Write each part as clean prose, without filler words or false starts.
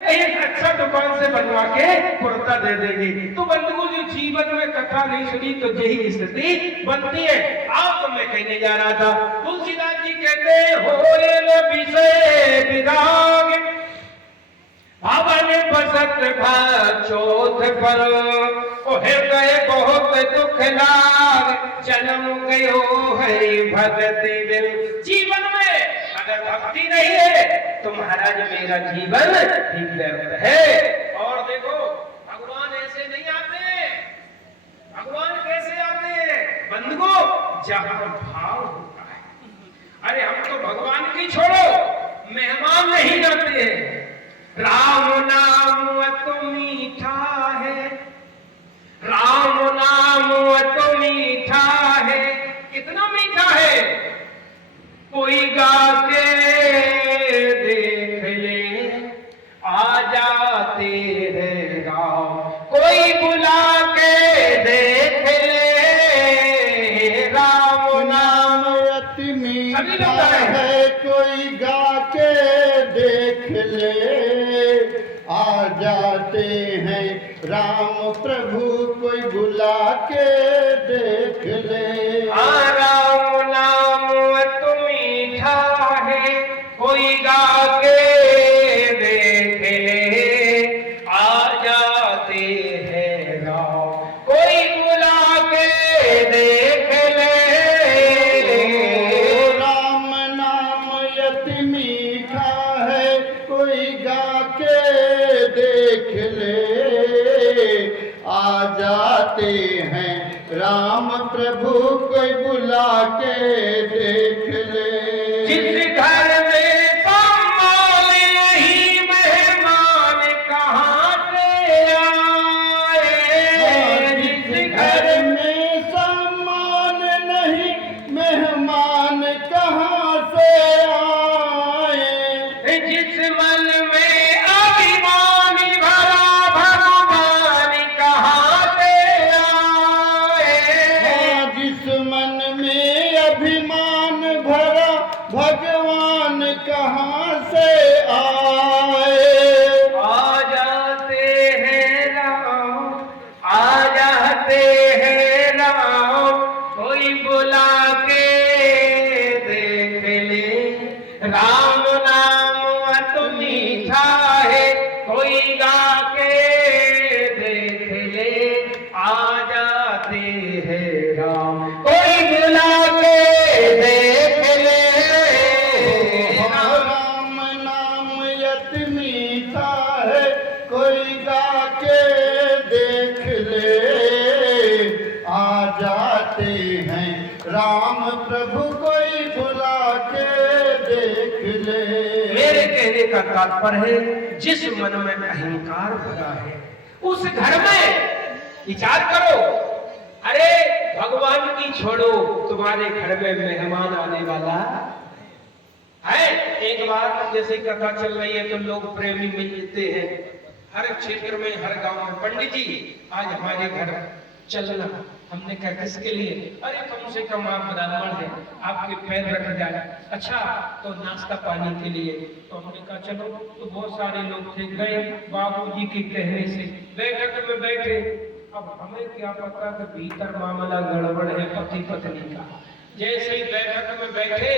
एक अच्छा दुकान से बनवा के कुर्ता दे देंगे। तो बंधुओं जो जीवन में कथा नहीं सुनी तो यही स्थिति बनती है। आप तो मैं कहने जा रहा था, तुलसीदास जी कहते होए विषय विराग भावन बसत चौथ पर हृदय बहुत दुख लाग जन्म गयो हरि भगति बिन। जीवन में अगर भक्ति नहीं है तो महाराज मेरा जीवन ही व्यर्थ है। और देखो भगवान ऐसे नहीं आते। भगवान कैसे आते हैं बंधुओं? जहां भाव होता है। अरे हम तो भगवान की छोड़ो, मेहमान नहीं आते हैं। राम नाम तो मीठा है, राम नाम तो मीठा है। कितना मीठा है? कोई गा के देख ले आ जाते हैं राम, कोई बुला के देख ले राम नाम अति मीठा है। कोई गा के देख ले आ जाते हैं राम प्रभु, कोई बुला के देख ले। राम नाम तो मीठा है, कोई गा के देख ले आ जाते हैं राम, कोई बुला के देख ले। राम नाम अति मीठा है, कोई गा के देख ले आ जाते हैं राम प्रभु, कोई बुला के देख ले। जिस घर में सम्मान नहीं मेहमान कहाँ से आए। जिस घर में सम्मान नहीं मेहमान कहाँ से आए। जिस मन में अभिमान भरा भगवान कहाँ से आए। जिस मन में अभिमान भरा भगवान कहाँ से आए। आ जाते हैं राम, आ जाते हैं राम, कोई बुला के देख ले राम नाम तो मीठा है, कोई गा के देख ले आ जाते हैं राम, कोई बुला के देख ले। राम नाम अति मीठा है, कोई गा के देख ले आ जाते हैं राम प्रभु, कोई बुला के देख ले। मेरे कहने का तात्पर्य है, जिस मन में अहंकार भरा है उस घर में विचार करो। अरे भगवान की छोड़ो, तुम्हारे घर में मेहमान आने वाला है। एक बार जैसे कथा चल रही है तो लोग प्रेमी मिलते हैं हर क्षेत्र में, हर गांव में। पंडित जी आज हमारे घर चलना। हमने कहा किसके लिए? अरे कम से कम आप ब्राह्मण हैं, आपके पैर रख जाए। अच्छा तो नाश्ता पानी के लिए। तो हमने कहा चलो। तो बहुत सारे लोग थे, गए बाबूजी के कहने से बैठक में बैठे। अब हमें क्या पता कि भीतर मामला गड़बड़ है पति पत्नी का। जैसे ही बैठक में बैठे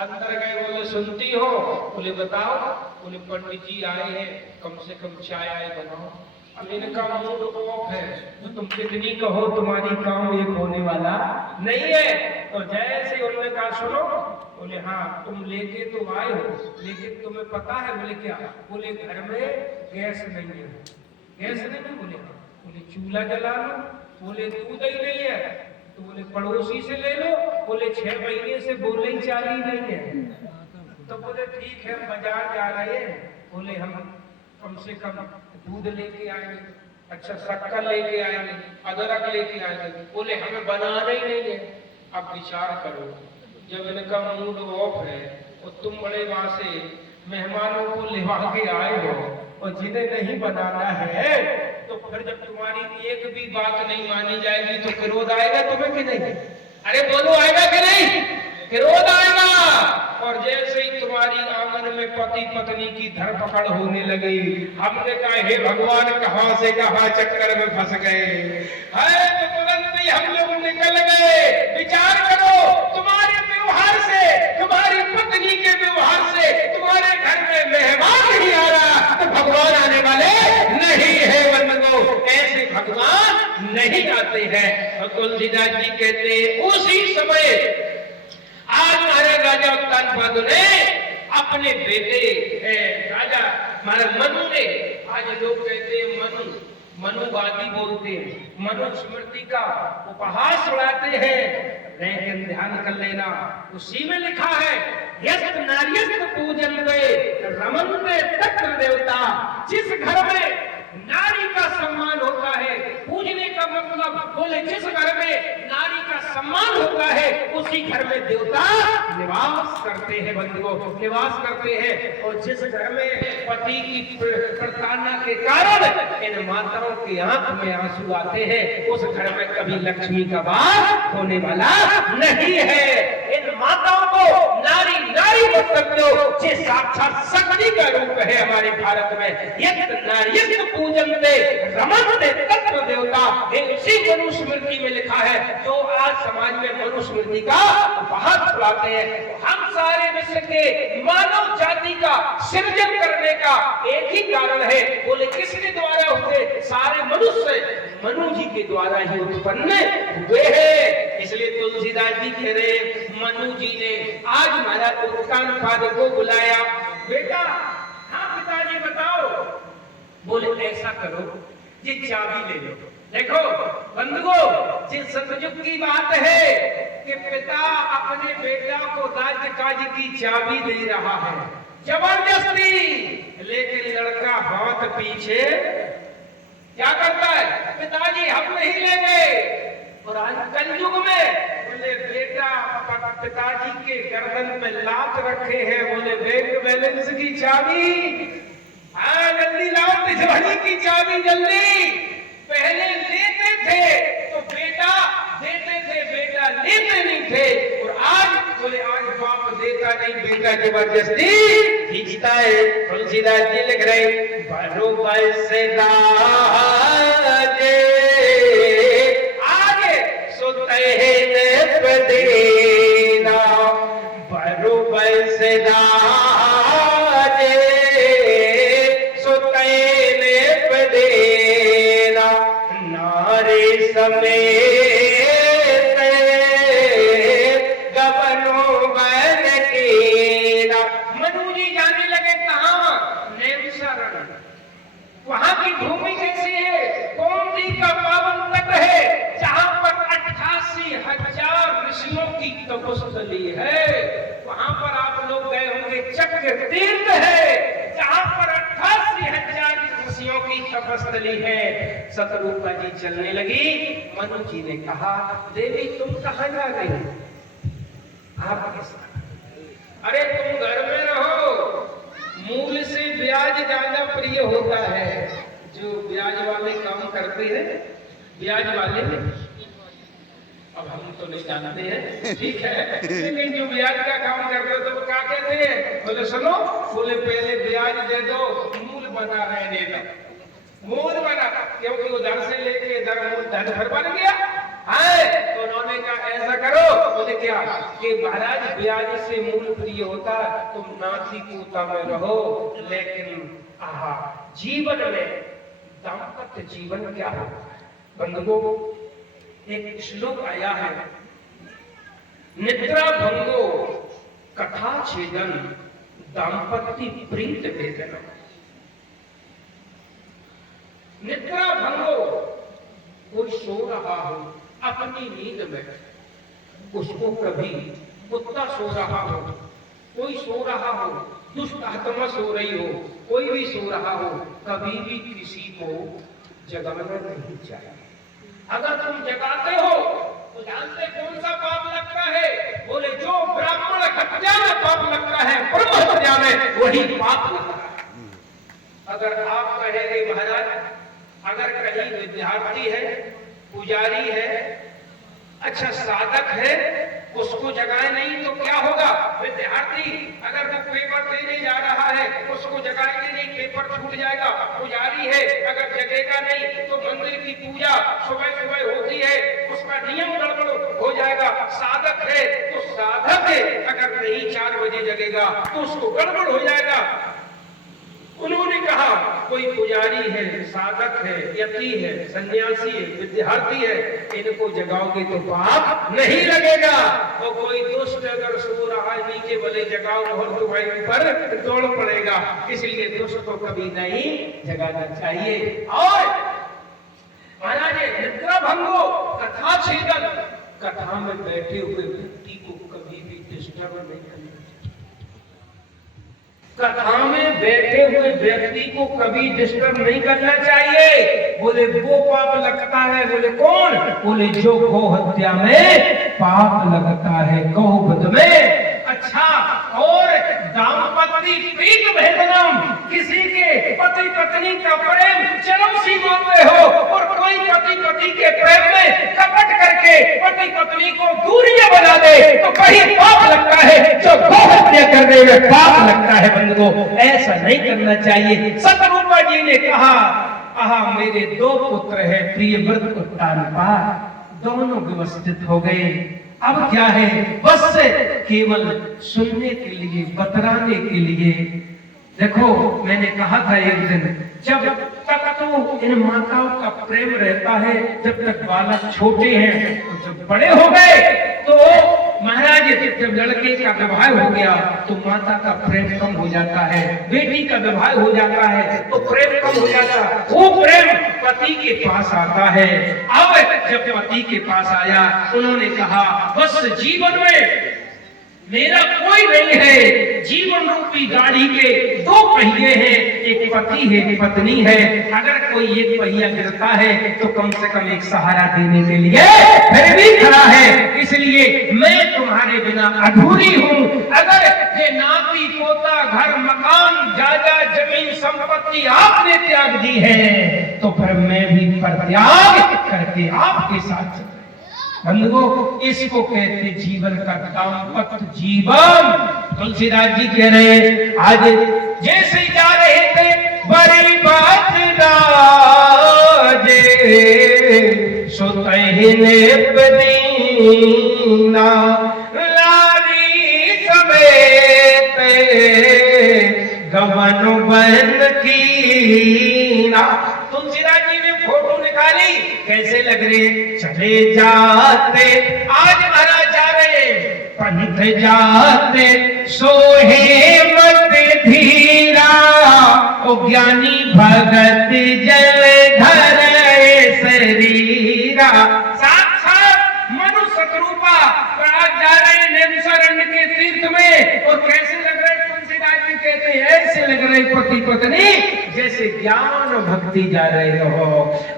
अंदर गए, बोले सुनती हो? बोले बताओ। बोले पंडित जी आए हैं, कम से कम चाय आए बनाओ। अब इनका मूड ऑफ है, तो तुम कितनी कहो तुम्हारी काम एक होने वाला नहीं है। तो जैसे उन्होंने कहा सुनो। बोले हाँ तुम लेके तो आए हो, लेकिन तुम्हें पता है? बोले क्या? बोले घर में गैस नहीं है। गैस नहीं है? बोले हाँ। बोले चूल्हा जला लो। बोले दूध ही नहीं है। तो बोले पड़ोसी से ले लो। बोले 6 महीने से बोले ही चाली नहीं है। तो बोले ठीक है बाजार जा रहे हैं। बोले हम कम से कम दूध लेके आएंगे, अच्छा शक्कर लेके आएंगे, अदरक लेके आएंगे। बोले हमें बनाना ही नहीं है। अब विचार करो, जब इनका मूड ऑफ है और तुम बड़े वहां से मेहमानों को लिवा के आए हो और जिन्हें नहीं बनाना है, तो फिर जब तुम्हारी एक भी बात नहीं मानी जाएगी तो क्रोध आएगा तुम्हें कि नहीं? अरे बोलो आएगा कि नहीं? क्रोध आएगा। और जैसे ही तुम्हारी आंगन में पति पत्नी की धरपकड़ होने लगी, हमने कहा हे भगवान कहां से कहां चक्कर में फंस गए है, तो तुरंत ही हम लोग निकल गए। विचार करो, तुम्हारे व्यवहार से, तुम्हारी पत्नी के व्यवहार से तुम्हारे घर में मेहमान नहीं आ रहा तो भगवान आने वाले नहीं है। बंधुओं, ऐसे भगवान नहीं आते हैं। और तुलसीदास जी कहते उसी समय आज हमारे राजा उत्तानपाद ने अपने बेटे राजा हमारे मनु ने, आज लोग कहते हैं मनुवादी बोलते हैं, मनुस्मृति का उपहास उड़ाते हैं, लेकिन ध्यान कर लेना उसी में लिखा है यस्त नार्यस्त पूजन वे रमन्ते तत्र देवता। जिस घर में नारी का सम्मान होता है, पूजने का मतलब बोले जिस घर में नारी का सम्मान होता है उसी घर में देवता निवास करते हैं। बंधुओं, निवास करते हैं। और जिस घर में पति की प्रताड़ना के कारण इन माताओं की आंख में आंसू आते हैं उस घर में कभी लक्ष्मी का वास होने वाला नहीं है। इन माताओं को नारी नारी मत समझो, ये साक्षात शक्ति का रूप है हमारे भारत में। यत नार्यस्त पूजन्ते रमन्ते तत्र देवता, इसी मनुस्मृति में लिखा है। जो आज समाज में मनुस्मृति का उपहास उड़ाते हैं, हम सारे विश्व के मानव जाति का सृजन करने का एक ही कारण है, बोले किसके द्वारा हुए? सारे मनुष्य मनु जी के द्वारा ही उत्पन्न हुए हैं। इसलिए तुलसीदास जी कह रहे मनु जी ने आज महाराज उत्तानपाद को बुलाया। बेटा, हाँ पिताजी बताओ। बोले ऐसा करो, ये चाबी ले लो। देखो बंधुओं, ये सतयुग की बात है कि पिता अपने बेटा को राज्य काज की चाबी दे रहा है जबरदस्ती, लेकिन लड़का हाथ पीछे क्या करता है? पिताजी हम नहीं लेंगे। और आज कलयुग में बोले बेटा पिताजी के गर्दन पे लात रखे हैं, बोले बैंक बैलेंस की चाबी, हाँ जल्दी लाओ तिजोरी की चाबी जल्दी। पहले लेते थे तो बेटा देते थे, बेटा लेते नहीं थे। और आज बोले आज बाप देता नहीं, बेटा जबरदस्ती खींचता है। तुलसीदास जी लिख रहे बरोबर से राजे आगे सुते पदेना, बरोबर से राजे सुते पदेना, नारे समेत गबनो बन केना। मनु जी जाने लगे कहां? नैमिषारण्य। वहां की भूमि कैसी है? कौंदी का पावन तट है जहां पर 88,000 ऋषियों की तपस्या है। वहां पर आप लोग गए होंगे, चक्र तीर्थ है जहां पर 88,000 ऋषियों की तपस्या है। सतरूपा जी चलने लगी। मनु जी ने कहा देवी तुम कहां जा रही हो? आपके साथ। अरे तुम घर में रहो, मूल से ब्याज ज्यादा प्रिय होता है। जो ब्याज वाले काम करते हैं, ब्याज वाले अब हम तो नहीं जानते हैं, ठीक है, लेकिन जो ब्याज का काम करते हैं तो क्या कहते हैं? बोले सुनो, बोले पहले ब्याज दे दो, मूल बना रहने दो। मूल बना, क्योंकि उधर से लेके इधर मूल धन भर बन गया है। तो उन्होंने कहा ऐसा करो, बोले क्या कि महाराज ब्याज से मूल प्रिय होता, तुम नाथी कूता में रहो, लेकिन आहा जीवन में दाम्पत्य जीवन क्या होता है? बंधुओं, एक श्लोक आया है, निद्रा भंगो कथा छेदन दाम्पत्य प्रीत वेदन। निद्रा भंगो, कोई सो रहा हो अपनी नींद में, उसको कभी कुत्ता सो रहा हो, कोई सो रहा हो, दुष्ट आत्मा सो रही हो, कोई भी सो रहा हो, कभी भी किसी को जगाना नहीं चाहिए। अगर तुम जगाते हो तो जानते कौन सा पाप लगता है? बोले जो ब्राह्मण हत्या में पाप लगता है, ब्रह्म हत्या में वही पाप लगता है। अगर आप कहेंगे महाराज, अगर कहीं विद्यार्थी है, पुजारी है, अच्छा साधक है, उसको जगाए नहीं तो क्या होगा? विद्यार्थी अगर वो पेपर देने जा रहा है, उसको जगाएंगे नहीं, पेपर छूट जाएगा। पुजारी है, अगर जगेगा नहीं तो मंदिर की पूजा सुबह सुबह होती है, उसका नियम गड़बड़ हो जाएगा। साधक है तो साधक है, अगर नहीं 4 बजे जगेगा तो उसको गड़बड़ हो जाएगा। उन्होंने कहा कोई पुजारी है, साधक है, यति है, सन्यासी है, विद्यार्थी है, इनको जगाओगे तो पाप नहीं लगेगा। और कोई दुष्ट अगर सो रहा है नीचे, भले जगाओ और तुम्हारे ऊपर दौड़ पड़ेगा। इसलिए दुष्ट को कभी नहीं जगाना चाहिए। और महाराज निद्रा भंगो कथा छेदन, कथा में बैठे हुए व्यक्ति को कभी भी डिस्टर्ब नहीं करना। कथा में बैठे हुए व्यक्ति को कभी डिस्टर्ब नहीं करना चाहिए। बोले वो पाप लगता है। बोले कौन? बोले जो गौ हत्या में पाप लगता है, गौवध में। अच्छा, और दाम्पत्य प्रीत भेदनम, किसी के पति पत्नी का प्रेम चरम सीमा पे हो और कोई पति पति के प्रेम में कपट करके पति पत्नी को दूरियां बना दे तो कहीं पाप लगता है, जो गौ हत्या करने में पाप लगता है। बंधुओं, ऐसा नहीं करना चाहिए। सतरूपा जी ने कहा, आहा मेरे 2 पुत्र है, प्रियव्रत उत्तानपा, दोनों व्यवस्थित हो गए। अब क्या है? बस केवल सुनने के लिए, बतराने के लिए। देखो, मैंने कहा था एक दिन, जब तक तो इन माताओं का प्रेम रहता है, जब तक बालक छोटे हैं, तो जब बड़े हो गए तो महाराज जब लड़के का विवाह हो गया तो माता का प्रेम कम हो जाता है, बेटी का विवाह हो जाता है तो प्रेम कम हो जाता है। वो प्रेम पति के पास आता है। अब जब पति के पास आया, उन्होंने कहा बस जीवन में मेरा कोई नहीं है, जीवन रूपी गाड़ी के 2 पहिए हैं, एक पति है, एक पत्नी है। अगर कोई एक पहिया गिरता है तो कम से कम एक सहारा देने के लिए फिर भी खड़ा है। इसलिए मैं तुम्हारे बिना अधूरी हूँ। अगर ये नाती पोता, घर मकान, जायदाद, जमीन, संपत्ति आपने त्याग दी है तो फिर मैं भी परित्याग करके आपके साथ। बंधुओं, इसको कहते जीवन का दाम्पत्य जीवन। तुलसीदास जी कह रहे, आज जैसे जा रहे थे बड़ी बात राजे, सुतहिने पदीना लारी समेत गवन बन कीना। तुलसीदास जी ने फोटो निकाली, कैसे लग रहे? चले जाते आज महाराज जा रहे, पंथ जाते सोहे मत धीरा, ओ ज्ञानी भगत जल धर शरीरा। साक्षात मनु शत्रुपा आज जा रहे निमसरण्य के तीर्थ में, और कैसे लग रहे? तुलसीदास जी कहते हैं ऐसे लग रहे पति पत्नी जैसे ज्ञान भक्ति जा रहे हो।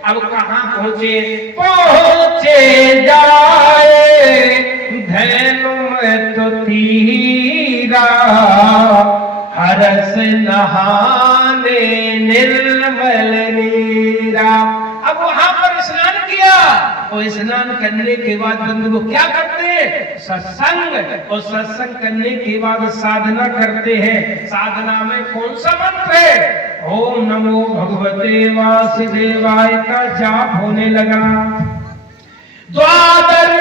अब कहाँ पहुंचे? पहुंचे जाए धैनु तो तीरा, हरस नहाने निर्मल नीरा। अब वहां पर स्नान किया, और स्नान करने के बाद बंधु वो क्या करते हैं? सत्संग। और सत्संग करने के बाद साधना करते हैं। साधना में कौन सा मंत्र है? ओम नमो भगवते वासुदेवाय का जाप होने लगा। द्वादश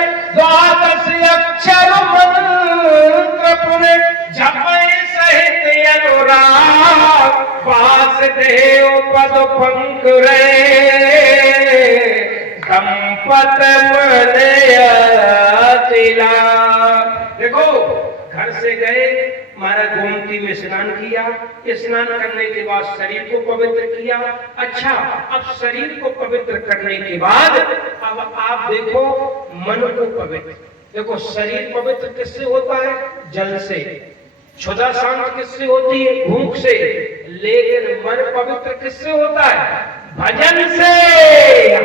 अक्षर मंत्र पुण्य जपे सहित अनुराग, वासुदेव पद पंकुरे संपत तिला। देखो, घर से गए, महाराज गोमती में स्नान किया, स्नान करने के बाद शरीर को पवित्र किया। अच्छा, अब शरीर को पवित्र करने के बाद अब आप देखो मन को पवित्र। देखो, शरीर पवित्र किससे होता है? जल से। क्षुधा शांत किससे होती है? भूख से। लेकिन मन पवित्र किससे होता है? भजन से।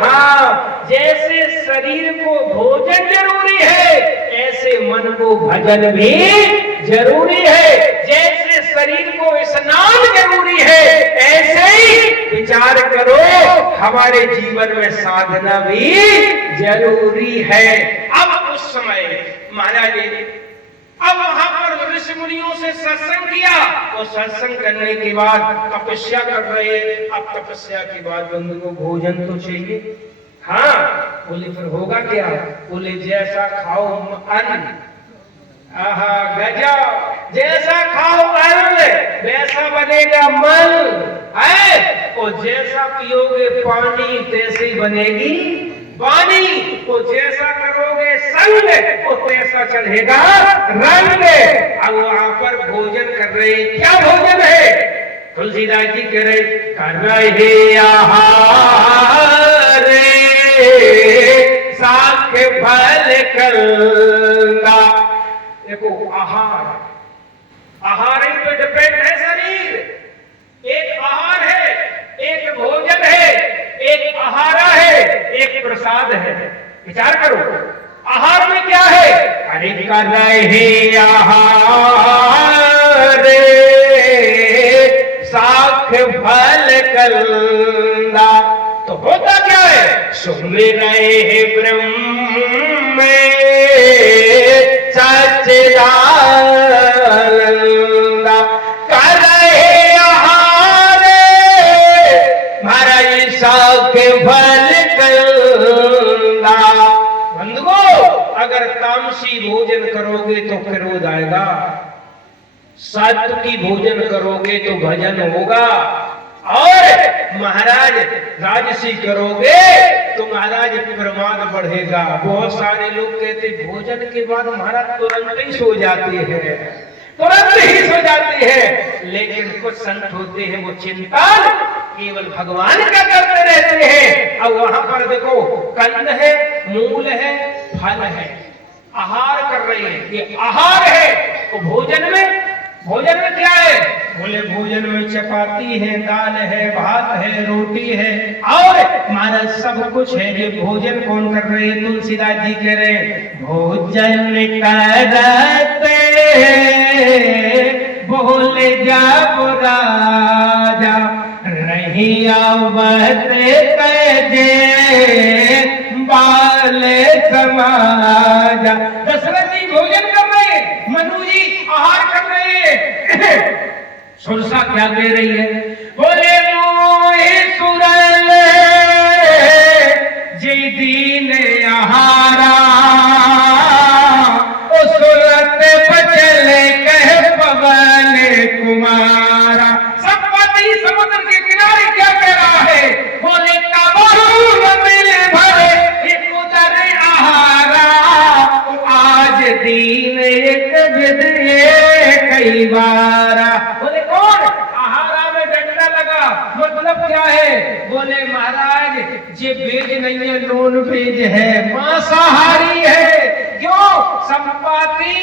हाँ, जैसे शरीर को भोजन जरूरी है, ऐसे मन को भजन भी जरूरी है। जैसे शरीर को स्नान जरूरी है, ऐसे ही विचार करो हमारे जीवन में साधना भी जरूरी है। अब उस समय महाराज अब वहां पर ऋषि मुनियों से सत्संग किया और सत्संग करने के बाद तपस्या कर रहे। अब तपस्या के बाद बंधु को भोजन तो चाहिए। हाँ, बोले फिर होगा क्या? बोले जैसा खाओ अन्न, आहा गजब, जैसा खाओ अन्न वैसा बनेगा मन है, और जैसा पियोगे पानी तैसी बनेगी वाणी, तो जैसा करोगे संग तो तैसा चढ़ेगा रंग। अब वहां पर भोजन कर रहे, क्या भोजन है? तुलसीदास जी कह रहे कर रहे आहार साख फल कलना। देखो आहार, आहार पे डिपेंड है शरीर। एक आहार है, एक भोजन है, एक आहारा है, एक प्रसाद है। विचार करो आहार में क्या है? अरे कर रहे आहार साख फल कलना, तो होता क्या है? सुन रहे ब्रह्म सच्चिदानंद कर रहे आहार महाराज साख फल कलना। बंधुओं, अगर तामसी भोजन करोगे तो क्रोध आएगा, सात्विकी भोजन करोगे तो भजन होगा, और महाराज राजसी करोगे तो महाराज प्रमाद बढ़ेगा। बहुत सारे लोग कहते भोजन के बाद महाराज तुरंत ही सो जाते हैं, तुरंत ही सो जाते हैं, लेकिन कुछ संत होते हैं वो चिंतन केवल भगवान का करते रहते हैं। अब वहां पर देखो कंद है, मूल है, फल है, आहार कर रहे हैं, ये आहार है। तो भोजन में क्या है? बोले भोजन में चपाती है, दाल है, भात है, रोटी है, और महाराज सब कुछ है। ये भोजन कौन कर रहे हैं? तुलसीदास जी कह रहे हैं भोजन करते बोले जब राजा नहीं आवते तजे बाले समाजा। दशरथ जी भोजन कर रहे हैं, मनु जी आहार कर रहे हैं। सुरसा क्या कह रही है? बोले मोहे सुरल जी दीन आहारा ओ सुरत बचले कह पवन कुमारा। संपत्ति समुद्र के किनारे क्या कह रहा है? बोले कबहू मिल भरे एक उदर आहारा, आज दीन एक विदये कई बारा। बोले कौन? आहारा में डंडा लगा, मतलब क्या है? बोले महाराज ये वेज नहीं है, नॉन वेज है, मांसाहारी है। क्यों? संपाति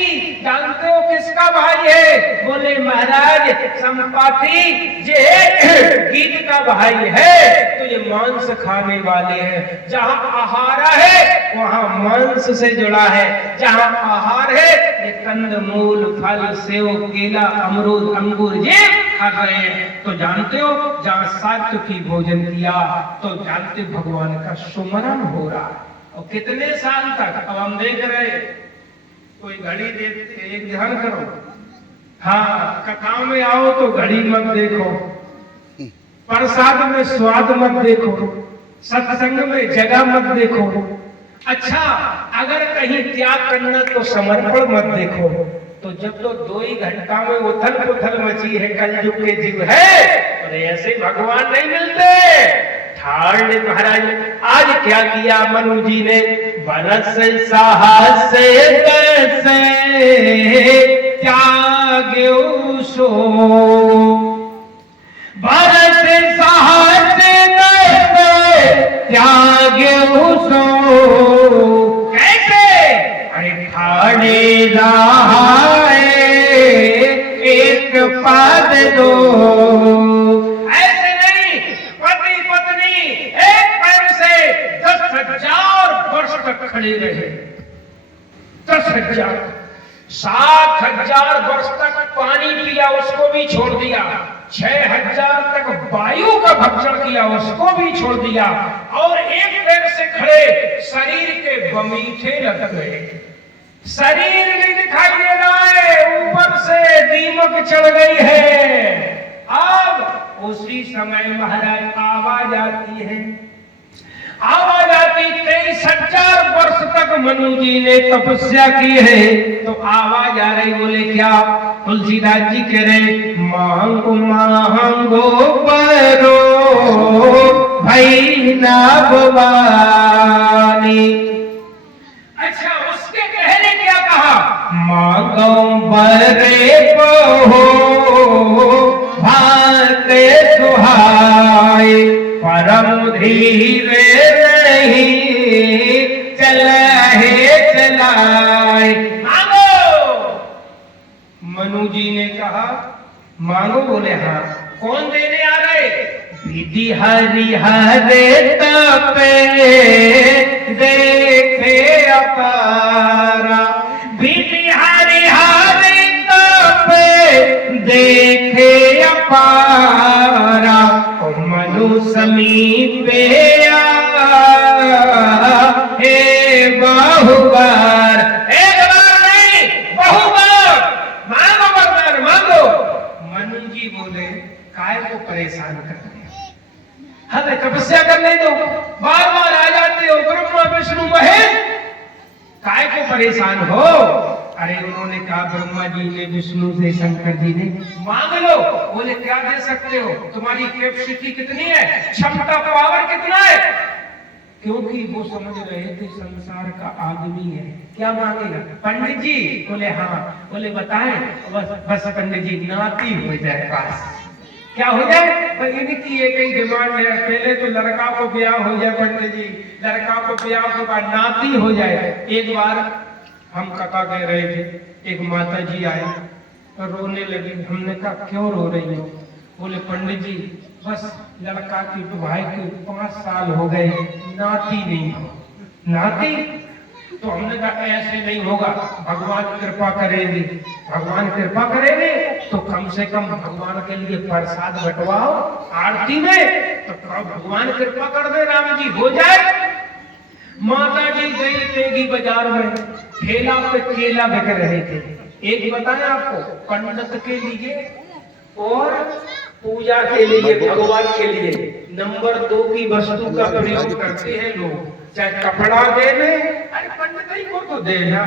जानते हो किसका भाई है? बोले महाराज संपाति ये गीत का भाई है, तो ये मांस खाने वाले हैं। जहां आहारा है वहां मांस से जुड़ा है, जहां आहार है ये कंद मूल फल सेव केला अमरूद अंगूर ये खा रहे हैं। तो जानते हो जहां सात्विकी भोजन किया तो जानते भगवान का सुमरन हो रहा। और कितने साल तक? अब हम देख रहे, कोई घड़ी देते, एक ध्यान करो, हाँ कथाओं में आओ तो घड़ी मत देखो, प्रसाद में स्वाद मत देखो, सत्संग में जगह मत देखो। अच्छा अगर कहीं त्याग करना तो समर्पण मत देखो। तो जब तो 2 ही घंटा में उथल पुथल मची है, कलयुग के जीव है, और ऐसे भगवान नहीं मिलते। ठाड़ ने महाराज आज क्या किया मनु जी ने? बरस साहस त्याग्यो सो, बरस साहस त्याग्यो सो। कैसे? अरे ठाड़े रहा एक पद दो, ऐसे नहीं पति पत्नी एक पैर से 10,000 वर्ष तक खड़े रहे। 10,000 7,000 वर्ष तक पानी पिया, उसको भी छोड़ दिया। 6,000 तक वायु का भक्षण किया, उसको भी छोड़ दिया। और एक पैर से खड़े शरीर के बमीठे लग गए। शरीर नहीं दिखाई दे रहा है, ऊपर से दीमक चढ़ गई है। अब उसी समय महाराज आवाज आती है, आवाज आती 23,000 वर्ष तक मनु जी ने तपस्या की है, तो आवाज आ रही, बोले क्या? तुलसीदास जी कह रहे, मांगो मांगो परो भई ना भवानी। अच्छा, उसके कहने क्या कहा? मांगो बरे हो भाते सुहाए, परम धीरे नहीं चलाए। मांगो। मनु जी ने कहा मांगो, बोले हाँ। कौन देने आ रहे? विधि हरि हरे तपे देखे अपारा, विधि हरि हरे तपे देखे अपारा, मनु समीपे हे बहुबार। एक बार नहीं, बहुबार मांगो वरदान मांगो। मनु जी बोले काय को परेशान कर रहे, हमें तपस्या करने दो, बार बार आ जाते हो ब्रह्मा विष्णु महेश, काय को परेशान हो? अरे उन्होंने कहा ब्रह्मा जी ने, विष्णु से, शंकर जी ने, मांग लो। बोले क्या दे सकते हो? तुम्हारी कैपेसिटी कितनी है, क्षमता पावर कितना है? क्योंकि वो समझ रहे थे संसार का आदमी है, क्या मांगेगा? पंडित जी? बोले हाँ। बोले बताएं? बस पंडित जी नाती हो जाए, पास क्या हो जाए? पर इनकी एक ही डिमांड है, पहले तो लड़का को ब्याह हो जाए पंडित जी, लड़का को ब्याह के बाद नाती हो जाए। एक बार हम कथा कह रहे थे, एक माता जी आई और रोने लगी। हमने कहा क्यों रो रही हो? बोले पंडित जी बस लड़का की भाई के 5 साल हो गए, नाती नहीं हो। नाती? तो हमने कहा ऐसे नहीं होगा, भगवान कृपा करेंगे। भगवान कृपा करेंगे तो कम से कम भगवान के लिए प्रसाद बंटवाओ आरती में, तो भगवान कृपा कर दे, राम जी हो जाए। माता जी गई तेगी बाजार में, ठेला पे केला बिक रहे थे। एक बताएं आपको, पंडित के लिए और पूजा के लिए, भगवान के लिए नंबर 2 की वस्तु का प्रयोग करते हैं लोग। चाहे कपड़ा देने, अरे पंडित ही को तो देना,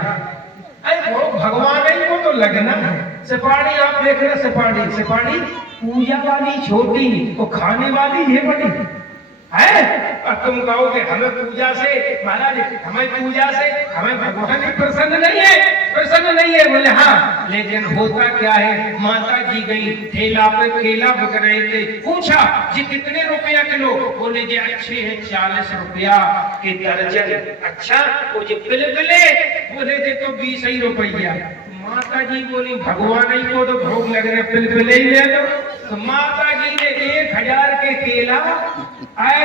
अरे वो भगवान ही को तो लगना है। सिपाही आप देख रहे, सिपाही पूजा वाली छोटी, वो खाने वाली ये बड़ी है। और तुम कहोगे हमें पूजा से, महाराज हमें पूजा से हमें भगवान प्रसन्न नहीं है। बोले हाँ, लेकिन होता क्या है, माता जी गई, ठेला पे केला बिक रहे थे, पूछा जी कितने रुपया किलो? बोले जी अच्छे हैं 40 रुपया के दर्जन। अच्छा वो जो पिलपिले? बोले जी तो 20 ही रुपया। माता जी बोली भगवान ही को तो भोग लग रहे, पिलपिले ही ले लो। तो माता जी ने 1000 के केला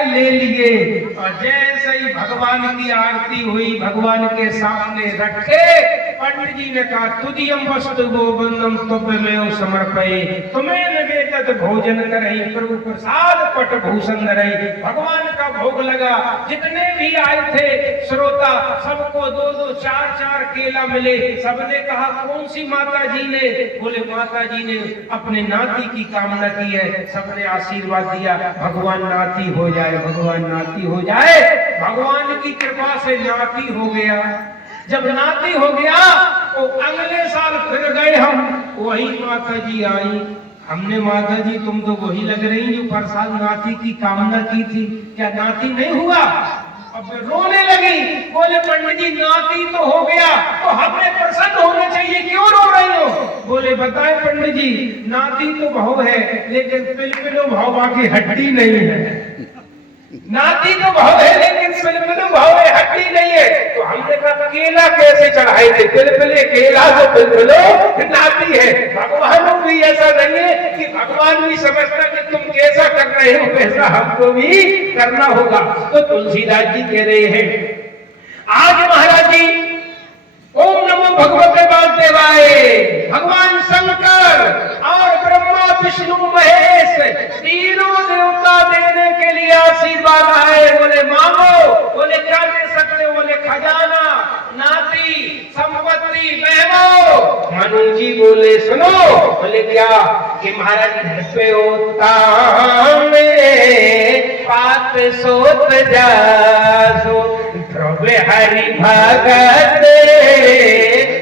ले लिए और जैसे ही भगवान की आरती हुई, भगवान के सामने रखे, पंडित जी ने कहा तुदियम वस्तु गोविंदम तुभ्यमेव समर्पये, तुम्हें निवेदित भोजन करहि, प्रभु प्रसाद पट भूषण रही। भगवान का भोग लगा। जितने भी आए थे श्रोता, सबको 2-2, 4-4 केला मिले। सबने कहा कौन सी माता जी ने? बोले माता जी ने अपने नाती की कामना की है। सबने आशीर्वाद दिया, भगवान नाती हो जाए, भगवान नाती हो जाए। भगवान की कृपा से नाती हो गया। जब नाती हो गया तो अगले साल फिर गए हम, वही माता जी आई। हमने माता जी तुम तो वही लग रही जो प्रसाद नाती की कामना की थी, क्या नाती नहीं हुआ? अब रोने लगी। बोले पंडित जी नाती तो हो गया, तो हमें प्रसन्न होना चाहिए, क्यों रो रही हो? बोले बताए पंडित जी, नाती तो भाव है लेकिन पिलपिलो भाव बाकी हड्डी नहीं है। नाती तो भाव है लेकिन पिलपिलो भाव है, हड्डी नहीं है। तो हमने कहा केला कैसे चढ़ाए थे? पिलपिले केला तो पिलपिलो नाती है। भगवान को भी ऐसा नहीं है कि भगवान भी समझता कि तुम कैसा कर रहे हो वैसा हमको भी करना होगा। तो तुलसीदास जी कह रहे हैं आज महाराज जी ओम नमो भगवते वासुदेवाय, भगवान शंकर और ब्रह्मा विष्णु महेश तीनों देवता देने के लिए आशीर्वाद आए। बोले मांगो। बोले क्या दे सकते हो? बोले खजाना, नाती, संपत्ति, मनु जी बोले सुनो, बोले क्या कि महाराज घर पे होता में पात सोत जासो ध्रुव हरि भगत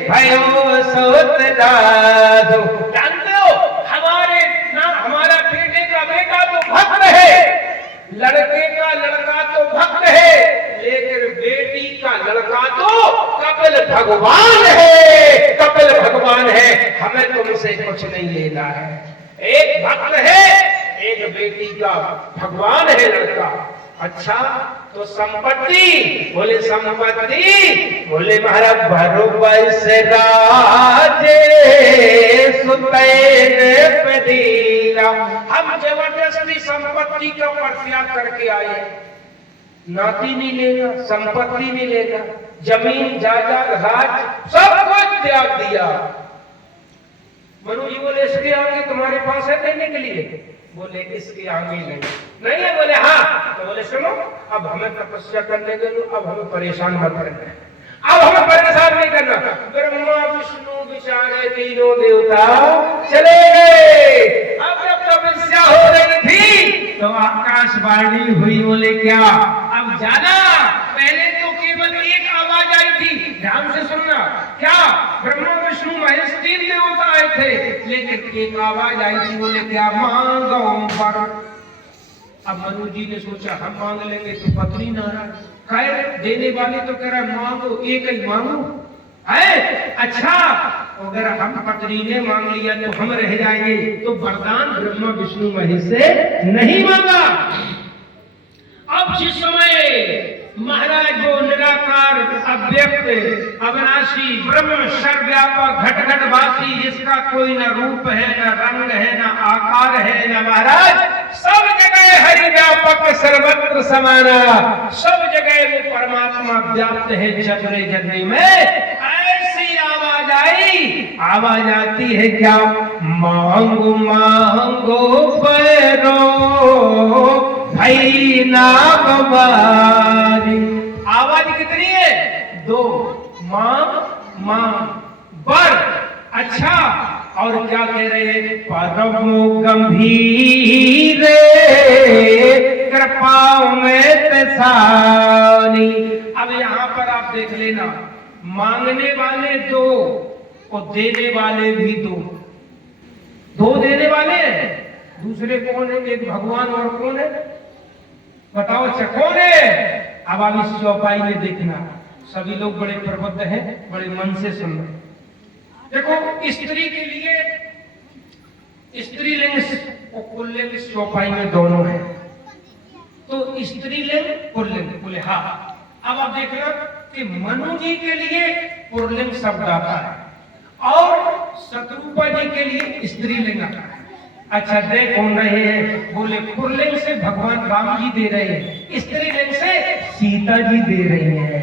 भयो सोत जासो। जानते हो हमारे ना हमारा बेटे का बेटा तो भक्त है, लड़के का लड़का तो भक्त है, लेकिन बेटी का लड़का तो कपिल भगवान है, कपिल भगवान है। हमें तुमसे कुछ नहीं लेना है। एक भक्त है, एक बेटी का भगवान है लड़का। अच्छा तो संपत्ति, बोले संपत्ति, बोले महाराज बरोबर से राजे सुतैन पदीरा। हम जबरदस्ती संपत्ति का परित्याग करके आए, नाती नहीं लेगा, संपत्ति नहीं लेगा, जमीन जायदाद राज सब कुछ त्याग दिया। मनु जी बोले इसके आगे तुम्हारे पास है देने के लिए? बोले इसके आगे नहीं है। बोले हाँ। तो बोले सुनो, अब हमें तपस्या करने दे दो, अब हमें परेशान मत करना, अब हमें परेशान नहीं करना। ब्रह्मा विष्णु विचारे तीनों देवता चले गए। अब जब तपस्या हो रही थी तो आकाशवाणी हुई, बोले क्या अब जाना। पहले तो केवल एक आवाज आई थी, ध्यान से सुनना, क्या ब्रह्मा विष्णु महेश तीन देवता आए थे, लेकिन एक आवाज आई थी, बोले क्या मांगो वर। अब मनु जी ने सोचा हम मांग लेंगे तो पत्नी नाराज, खैर देने वाले तो कह रहा मांगो, एक ही मांगो है। अच्छा अगर हम पत्नी ने मांग लिया तो हम रह जाएंगे, तो वरदान ब्रह्मा विष्णु महेश से नहीं मांगा। अब जिस समय महाराज वो निराकार अव्यक्त अविनाशी ब्रह्म सर्वव्यापक घट घट वासी, जिसका कोई न रूप है न रंग है न आकार है न महाराज, सब जगह हरि व्यापक सर्वत्र समाना, सब जगह वो परमात्मा व्याप्त है जगरे जगरे में। ऐसी आवाज आई, आवाज आती है क्या मांगो मांगो पैरो भाई ना बवारी। आवाज कितनी है? दो, मांग मांग बर। अच्छा और क्या कह रहे हैं? परम गंभीर कृपा में तसानी। अब यहाँ पर आप देख लेना, मांगने वाले दो और देने वाले भी दो देने वाले हैं, दूसरे कौन है? एक भगवान और कौन है बताओ? अच्छा कौन है? अब आप इस चौपाई में देखना, सभी लोग बड़े प्रबुद्ध हैं, बड़े मन से सुन रहे। देखो स्त्री के लिए स्त्रीलिंग और पुल्लिंग इस चौपाई में दोनों है, तो स्त्रीलिंग पुल्लिंग बोले हाँ। अब आप देखना कि मनु जी के लिए पुल्लिंग शब्द आता है और शत्रुपा जी के लिए स्त्रीलिंग आता है। अच्छा देखो रहे हैं, बोले पुल्लिंग से भगवान राम जी दे रहे हैं, स्त्रीलिंग से सीता जी दे रही है,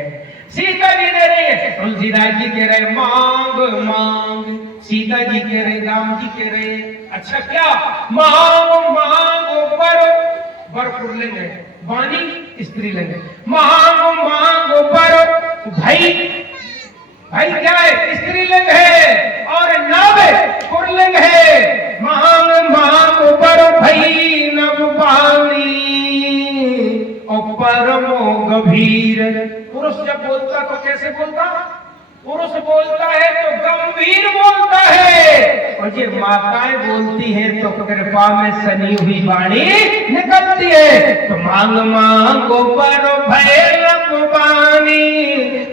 सीता जी दे रही है। तुलसीदास जी कह रहे मांग मांग, सीता जी कह रहे, राम जी कह रहे। अच्छा क्या मांग मांग बर पुल्लिंग है, वाणी स्त्रीलिंग है। मांग मांग बर भाई, भाई क्या है? स्त्रीलिंग है और नव पुल्लिंग है। मांग मांग बर भई नव पानी और परमो गंभीर। पुरुष जब बोलता तो कैसे बोलता? पुरुष बोलता है तो गंभीर बोलता है, और ये माताएं बोलती हैं तो कृपा में सनी हुई वाणी निकलती है। तो मांग मांगो पर भैरव वाणी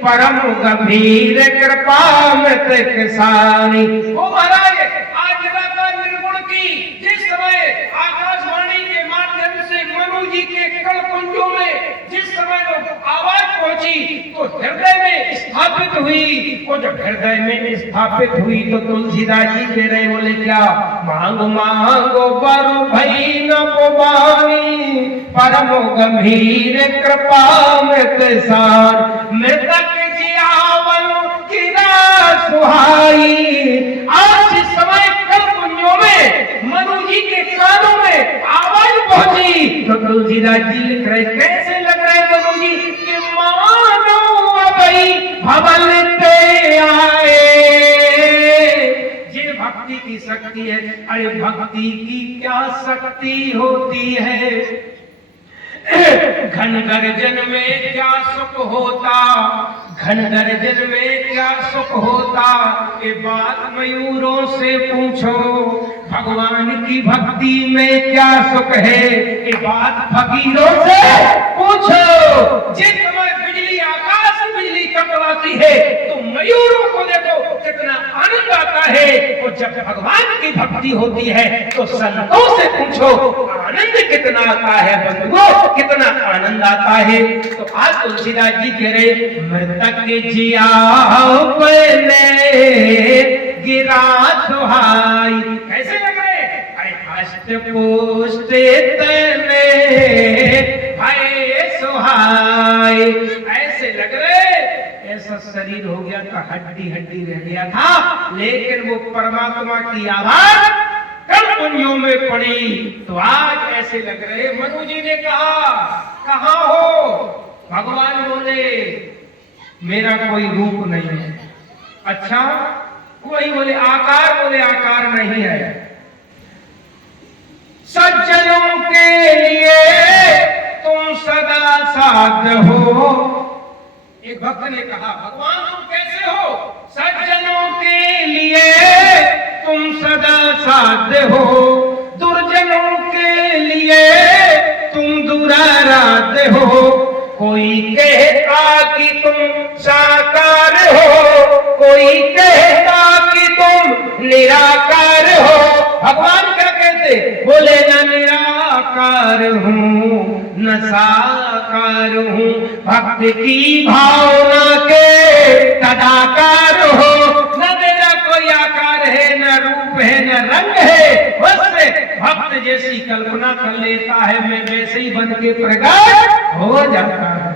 परम गंभीर कृपा में किसानी। वो महाराज आज रात निर्गुण की जिस समय आकाशवाणी के माध्यम से मनु जी के कलकुंजों में जिस समय आवाज पहुंची तो हृदय में स्थापित हुई, और जब हृदय में स्थापित हुई तो तुलसीदास जी कह रहे, बोले क्या मांग मांगो बर भई न वाणी परम गंभीर कृपा में किसान। मृतक जियावन किरा सुहाई। आज इस समय कलकुंजों में मनु जी के कानों में आवाज पहुंची तो तुलसीदास जी लिख रहे, कैसे लग रहा है मनु जी कि मानो अबई भवन ते आए सकती है। अरे भक्ति की क्या शक्ति होती है, घन गर्जन में क्या सुख होता, घन गर्जन में क्या सुख होता, ये बात मयूरों से पूछो। भगवान की भक्ति में क्या सुख है, ये बात फकीरों से पूछो। जिस समय बिजली आकाश में बिजली चमकाती है तो मयूरों को देखो कितना आनंद आता है, और जब भगवान की भक्ति होती है तो संतों से पूछो आनंद कितना आता है बंधुओं, कितना आनंद आता है। तो आज तुलसीदास जी कह रहे मृतक जिया पहले गिरा दुहाई, कैसे लग रहे, अरे हस्त पुष्ट तने भय सुहाई, ऐसे लग रहे ऐसा शरीर हो गया था, हड्डी हड्डी रह गया था, लेकिन वो परमात्मा की आवाज कलपुंजों में पड़ी तो आज ऐसे लग रहे। मनु जी ने कहा कहां हो, भगवान बोले मेरा कोई रूप नहीं है। अच्छा, कोई बोले आकार नहीं है। सज्जनों के लिए तुम सदा साध हो, एक भक्त ने कहा भगवान तुम कैसे हो, सज्जनों के लिए तुम सदा साध्य हो, दुर्जनों के लिए तुम दुराराध्य हो। कोई कहता कि तुम साकार हो, कोई कहता कि तुम निराकार हो। भगवान क्या कहते, बोले न निराकार हूँ न साकार हूँ, भक्त की भावना के तदाकार हो। न मेरा कोई आकार है, न रूप है, न रंग है, बस भक्त जैसी कल्पना कर लेता है मैं वैसे ही बन के प्रकट हो जाता है।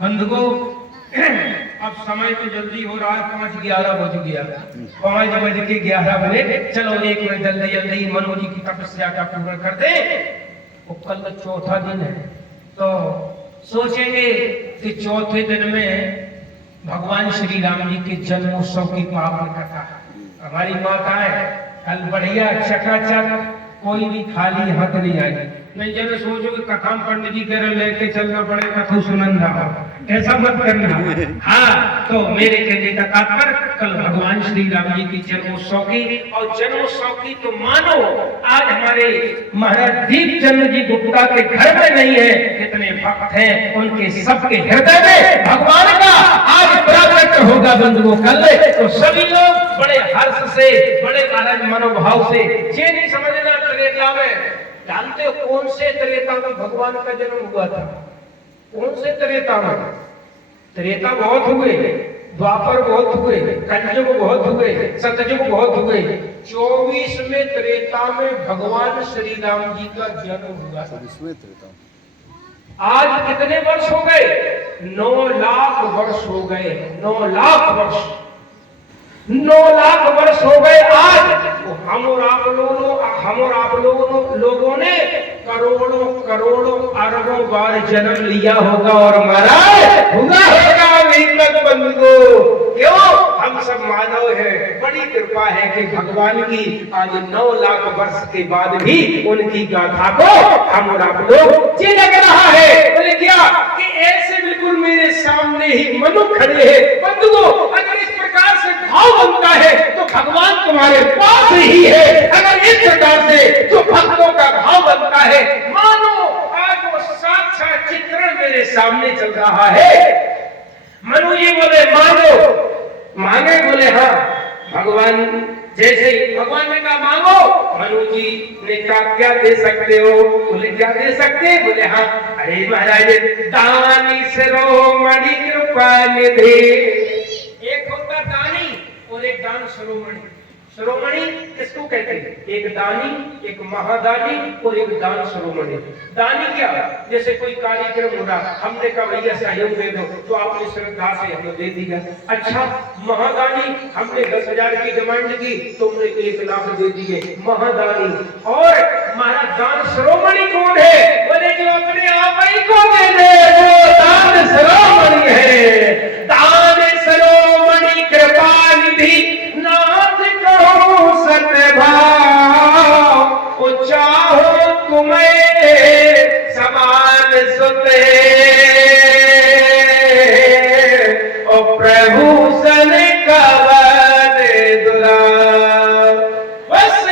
बंधुओं अब समय तो जल्दी हो रहा है, 5:11 बज गया, 5:11। चलो एक मिनट जल्दी जल्दी मनु जी की तपस्या का पूर्ण कर दे। वो कल चौथा दिन है तो सोचेंगे कि चौथे दिन में भगवान श्री राम जी के जन्मोत्सव की पावन कथा। हमारी माताएं कल बढ़िया चकाचक, कोई भी खाली हाथ नहीं आएगी। नहीं जब सोचो कि कथा पंडित जी कह रहे लेके चलना पड़े कथा सुनंदा हो, ऐसा मत करना। हाँ, तो मेरे कहने का तात्पर्य कल भगवान श्री राम जी की जन्मोत्सव की, और जन्मोत्सव की तो मानो आज हमारे महाराज दीपचंद्र जी गुप्ता के घर में नहीं है, कितने भक्त हैं उनके सबके हृदय में भगवान का आज प्राकट्य होगा बंधुओं कल। तो सभी लोग बड़े हर्ष से, बड़े महाराज मनोभाव से, ये नहीं समझना त्रेता में, जानते हो कौन से त्रेता में भगवान का जन्म हुआ था, कौन से त्रेता में? त्रेता बहुत हुए, द्वापर बहुत हुए, कलयुग बहुत हुए, सतयुग बहुत हुए, 24वें त्रेता में भगवान श्री राम जी का जन्म हुआ। आज कितने वर्ष हो गए? 9 लाख वर्ष हो गए, 9 लाख वर्ष, 9 लाख वर्ष हो गए। आज हम और आप लोगों ने करोड़ों करोड़ों अरबों बार जन्म लिया होगा और मरा होगा अभी तक बंधुओं। क्यों? हम सब मानव हैं, बड़ी कृपा है कि भगवान की आज 9 लाख वर्ष के बाद भी उनकी गाथा को हम और आप लोग जी लग रहा है। बोले क्या कि ऐसे बिल्कुल मेरे सामने ही मनुष्य खड़े हैं बंधुओं। अगर इस प्रकार से भाव बनता है तो भगवान तुम्हारे पास ही है। अगर इस प्रकार से जो भक्तों का भाव बनता है, मानो आज वो साक्षात चित्रण मेरे सामने चल रहा है। मनु जी बोले मांगो, मांगे, बोले हाँ। भगवान जैसे भगवान ने कहा मांगो, मनु जी ने कहा क्या दे सकते हो? बोले क्या दे सकते? बोले हाँ। अरे महाराज दानी शिरोमणि कृपा निधि, एक होता दानी और एक दान शिरोमणि। शिरोमणि किसको कहते हैं? एक दानी, एक महादानी और एक दान शिरोमणि। दानी क्या? जैसे कोई कार्यक्रम हो रहा, हमने कहा भैया सहयोग दे दो, तो आपने श्रद्धा से हमें दे दिया। अच्छा, महादानी हमने 10,000 की डिमांड की, तुमने 1 लाख दे दिए, महादानी। और महाराज दान शिरोमणि कौन है? बोले जो अपने आप ही को दे दे वो दान शिरोमणि है। दान शिरोमणि कृपा निधि नाथ कहो सत्य भाव सुते ओ प्रभु सन कवन दुराव। बस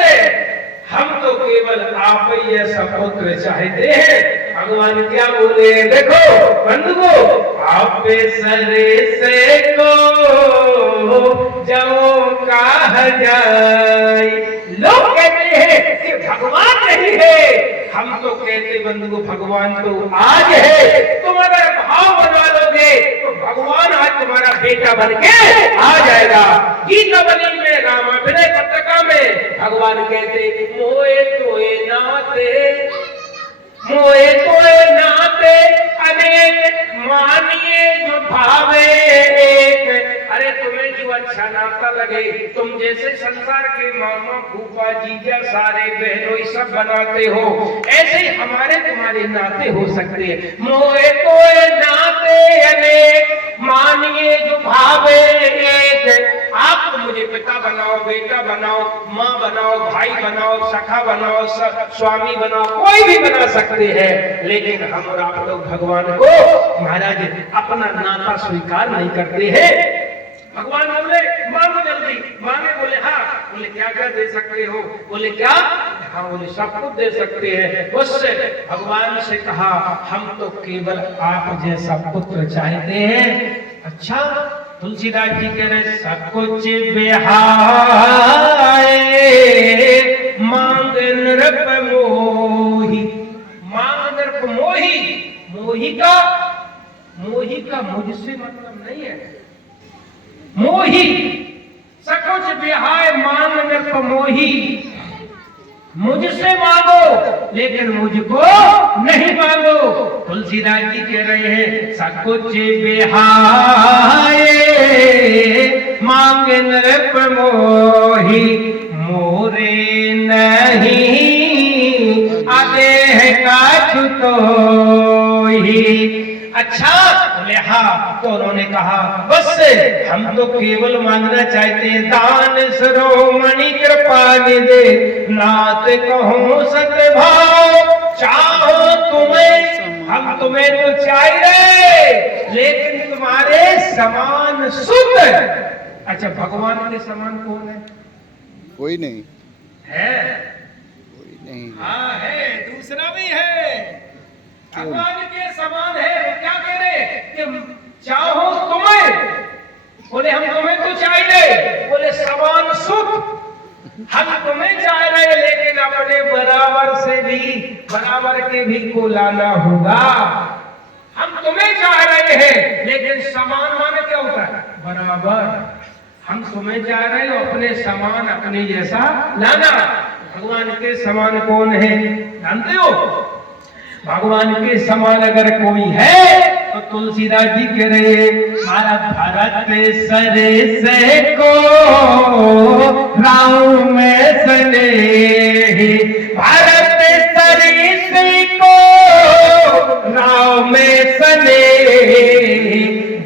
हम तो केवल आप ही ऐसा पुत्र चाहते हैं। भगवान क्या बोले देखो बंधुओं, आप सरे से को जाओ कहा जाए। लोग कहते हैं कि भगवान नहीं है, हम तो कहते बंधु भगवान तो आज है। तुम अगर भाव बनवा लोगे तो भगवान आज तुम्हारा बेटा बन के आ जाएगा। गीतावली में रामाभिनय पत्रिका में भगवान कहते मोए तोए नाते, मोए तोए नाते अनेक मानिए जो भावे एक। अरे तुम्हें जो अच्छा नाता लगे, तुम जैसे संसार के मामा फूफा जीजा सारे बहनों सब बनाते हो, ऐसे ही हमारे तुम्हारे नाते हो सकते हैं। मोए तोए नाते अनेक मानिए जो भावे एक। आप तो मुझे पिता बनाओ, बेटा बनाओ, माँ बनाओ, भाई बनाओ, सखा बनाओ, स्वामी बनाओ, कोई भी बना सकते हैं, लेकिन हम और आप लोग भगवान को महाराज अपना नाता स्वीकार नहीं करते हैं। भगवान बोले मांगो जल्दी। मांगे बोले हाँ। बोले क्या क्या दे सकते हो? बोले क्या? हाँ। बोले सब कुछ दे सकते हैं। उससे भगवान से कहा हम तो केवल आप जैसा पुत्र चाहते हैं। अच्छा, तुलसीदास जी कह रहे सब कुछ बिहाए मांग नृप मोही। मांग नृप मोही, मोही का मुझसे मतलब नहीं है। मोही सकुच बिहाय मांग नृप मोही, मुझसे मांगो लेकिन मुझको नहीं मांगो। तुलसीदास जी कह रहे हैं सकुच बिहाय मांग नृप मोही, मोरे नहीं आदेह काछु तोही। अच्छा बोले हाँ। तो उन्होंने कहा बस हम तो केवल मांगना चाहते हैं दान शिरोमणि कृपा निधे नाथ कहो सतभाव। चाहो तुम्हें, हम तुम्हें तो चाहिए लेकिन तुम्हारे समान सुत। अच्छा, भगवान के समान कौन है? कोई नहीं है, कोई नहीं। हाँ है, दूसरा भी है। भगवान के समान है। वो क्या कह रहे कि चाहो तुम्हें, बोले हम तुम्हें तो चाहिए, बोले समान सुख हम तुम्हें चाह रहे लेकिन अपने बराबर से भी, बराबर के भी को लाना होगा। हम तुम्हें चाह रहे हैं लेकिन समान माने क्या होता है? बराबर। हम तुम्हें चाह रहे हो अपने समान, अपने जैसा लाना। भगवान के समान कौन है जानते हो? भगवान के समान अगर कोई है तो तुलसीदास जी कह रहे मारा भरत सरे से को राम में सने। भारत सरे से को राम में सने,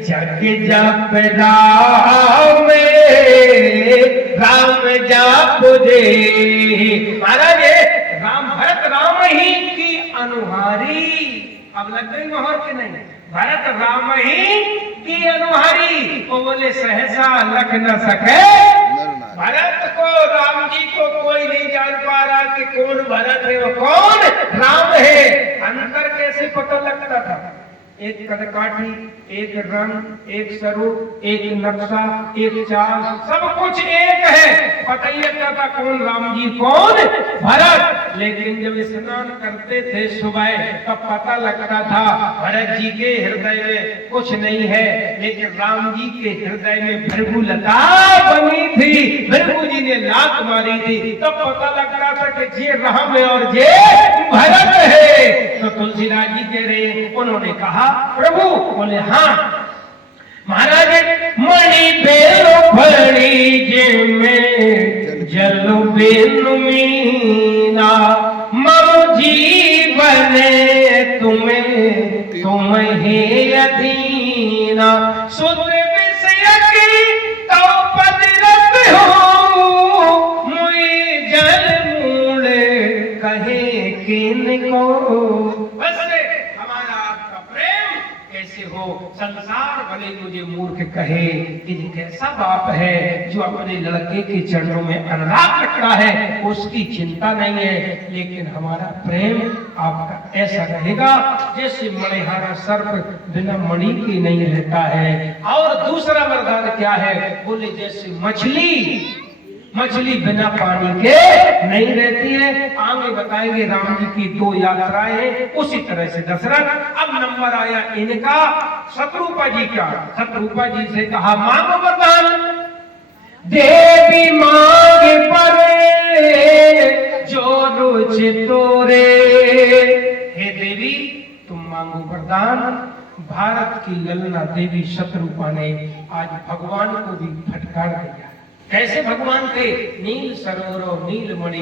जग जप राम राम जाप दे। महाराज राम, भरत राम ही की अनुहारी। अब लग गई मोहर के नहीं? भरत राम ही की अनुहारी। वो बोले सहसा लख न सके। भरत को, राम जी को कोई नहीं जान पा रहा कि कौन भरत है, वो कौन राम है। अंतर कैसे पता लगता था? एक कदकाठी, एक रंग, एक स्वरूप, एक नक्शा, एक चाल, सब कुछ एक है। पता ही लगता था कौन राम जी कौन भरत। लेकिन जब स्नान करते थे सुबह तब पता लगता था भरत जी के हृदय में कुछ नहीं है, लेकिन राम जी के हृदय में भृगुलता बनी थी, भृगु जी ने लात मारी थी, तब पता लगता था कि ये राम है और ये भरत है। तो तुलसीदास जी कह रहे, उन्होंने कहा प्रभु, बोले हाँ। महाराज मणि बेलो भरी में जल बेनु मीना, मम जीवन तुम्हें तुम्हें अधीना। सुत विषय की तो पद रत हो, मुई जल मूल कहे किन को। बस हमारा कैसे हो। संसार भले मुझे मूर्ख कहे, ये कैसा बाप है जो अपने लड़के के चरणों में अनुराग रखता है, उसकी चिंता नहीं है। लेकिन हमारा प्रेम आपका ऐसा रहेगा जैसे मणिहारा सर्प बिना मणि के नहीं रहता है। और दूसरा वरदान क्या है? बोले जैसे मछली बिना पानी के नहीं रहती है। आगे बताएंगे राम जी की 2 यात्राएं हैं, उसी तरह से दशरथ। अब नंबर आया इनका शत्रुपा जी का। शत्रुपा जी से कहा मांगो वरदान। देवी मांग पर जो रुचि तोरे। हे देवी तुम मांगो वरदान। भारत की ललना देवी शत्रुपा ने आज भगवान को भी फटकार दिया। कैसे भगवान थे? नील सरोवर नील मणि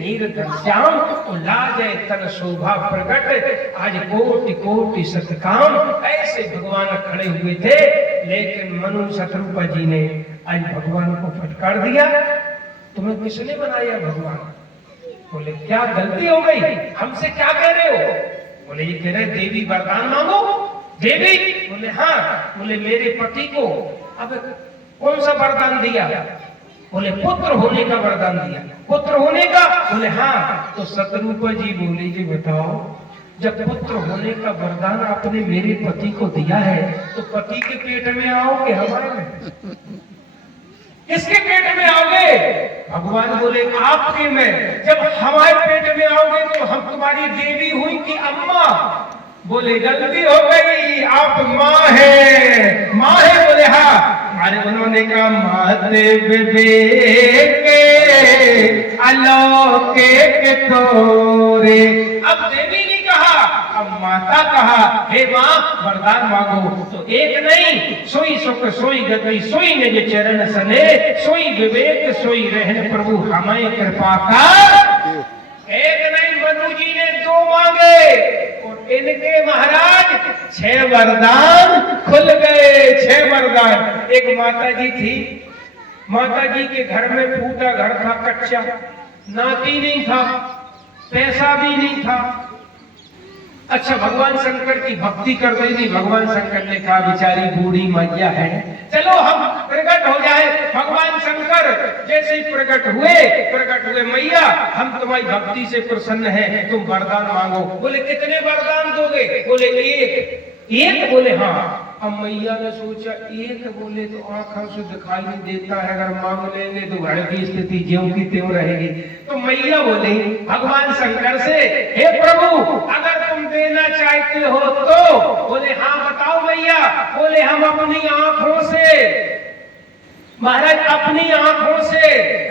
नीर श्याम लाजय तन शोभा प्रगट। आज कोटि कोटि सतकाम, ऐसे भगवान खड़े हुए थे। लेकिन मनु शत्रुपा जी ने आज भगवान को फटकार दिया। तुम्हें किसने बनाया भगवान? बोले क्या गलती हो गई? हमसे क्या कह रहे हो? बोले ये कह रहे देवी वरदान मांगो। देवी? बोले हाँ। बोले मेरे पति को अब कौन सा वरदान दिया? बोले पुत्र होने का वरदान दिया। पुत्र होने का? बोले हाँ। तो शत्रुपा जी बोले जी बताओ, जब पुत्र होने का वरदान आपने मेरे पति को दिया है तो पति के पेट में आओगे हमारे में? किसके पेट में आओगे? भगवान बोले आपके में। जब हमारे पेट में आओगे तो हम तुम्हारी देवी हुई कि अम्मा? बोले गलती हो गई, आप माँ है। माँ है? बोले हाँ। अरे उन्होंने कहा माते विवेक अलौके के तोरे। अब देवी ने कहा, अब माता कहा हे माँ वरदान मांगो। तो एक नहीं, सोई सुख सोई गति सोई निज चरण सने, सोई विवेक सोई रहन प्रभु हमें कृपा कर। एक नहीं, मनु जी ने 2 मांगे और इनके महाराज 6 वरदान खुल गए। 6 वरदान। एक माता जी थी, माता जी के घर में फूटा घर था, कच्चा, नाती नहीं था, पैसा भी नहीं था। अच्छा भगवान शंकर की भक्ति कर रही थी। भगवान शंकर ने कहा बेचारी बूढ़ी मैया है, चलो हम प्रकट हो जाए। भगवान शंकर जैसे ही प्रकट हुए मैया हम तुम्हारी भक्ति से प्रसन्न हैं, तुम वरदान मांगो। बोले कितने वरदान दोगे? बोले एक। बोले हाँ। अब मैया ने सोचा एक बोले तो आंखों से दिखाई नहीं देता है, अगर मांग लेंगे तो घर की स्थिति ज्यों की त्यों रहेगी। तो मैया बोले भगवान शंकर से हे प्रभु अगर तुम देना चाहते हो तो? बोले हाँ बताओ मैया। बोले हम अपनी आंखों से महाराज, अपनी आंखों से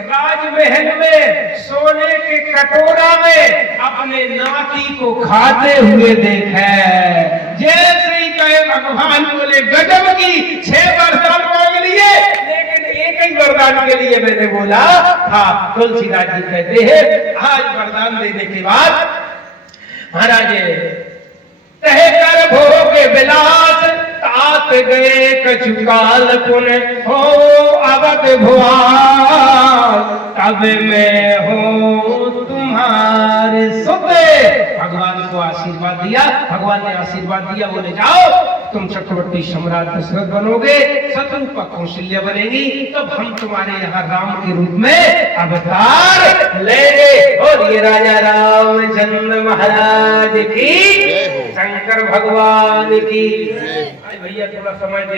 राजमहल में सोने के कटोरा में अपने नाती को खाते हुए देखा। जैसे ही कहे भगवान बोले गजब की 6 वरदान मांग लिए, लेकिन एक ही वरदान के लिए मैंने बोला था। तुलसीदास जी कहते हैं आज वरदान देने के बाद महाराज कहे कर भोग विलास तात गए कछुकाल पुन हो अवध भुआल, तब मैं हो तुम्हारे सुते। भगवान को आशीर्वाद दिया। भगवान ने आशीर्वाद दिया, बोले जाओ तुम चक्रवर्ती सम्राट दशरथ बनोगे, शत्रुपा कौशल्या बनेगी, तब हम तुम्हारे यहाँ राम के रूप में अवतार लेंगे। और ये राजा रामचंद्र महाराज की, शंकर भगवान की। भैया थोड़ा समय